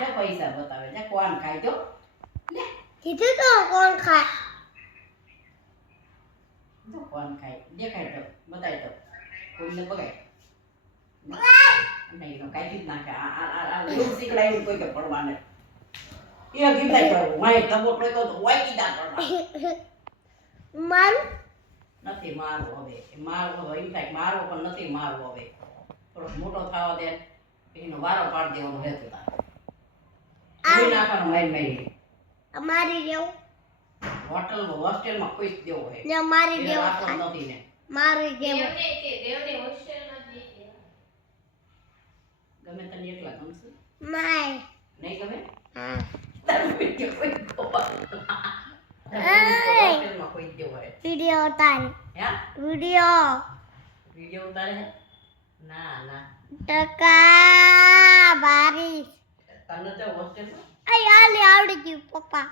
જો પૈસા બતાવે છે કોણ ખાય જો લે કીધું તો કોણ ખાય જો કોણ ખાય દેખાય તો બતાય તો કોઈને બગાય નહીં તો કાઢી જ નાખે આ એવું શીખડાયું કોઈ કે પડવાને એ કીધા કે વાય તબોટલો કહો તો વાય કીધા પડવા મારું નથી મારવો હવે મારવો હવે એમ થાય મારવો પણ નથી મારવો હવે થોડોક મોટો થવા દે એનો વારો પાડી દેવાનો હેતુ થાય કોઈ નાખવાનો મારી મારી અમારી જેવું હોસ્ટેલમાં કોઈ જ દેવો હોય ને અમારી એને જેવું રાખવાનો નથી ને મારી જેવું ગમે તને એકલા ગમશે માય નહીં ગમે હા તારું વિડીયો કોઈ હોસ્ટેલમાં કોઈ જ દેવો હોય વિડિયો ઉતારે હે વિડિયો ઉતારે છે ના ના ટકા બારીશ તને તો હોસ્ટેલમાં આ યાલે આવડી ગયું પપ્પા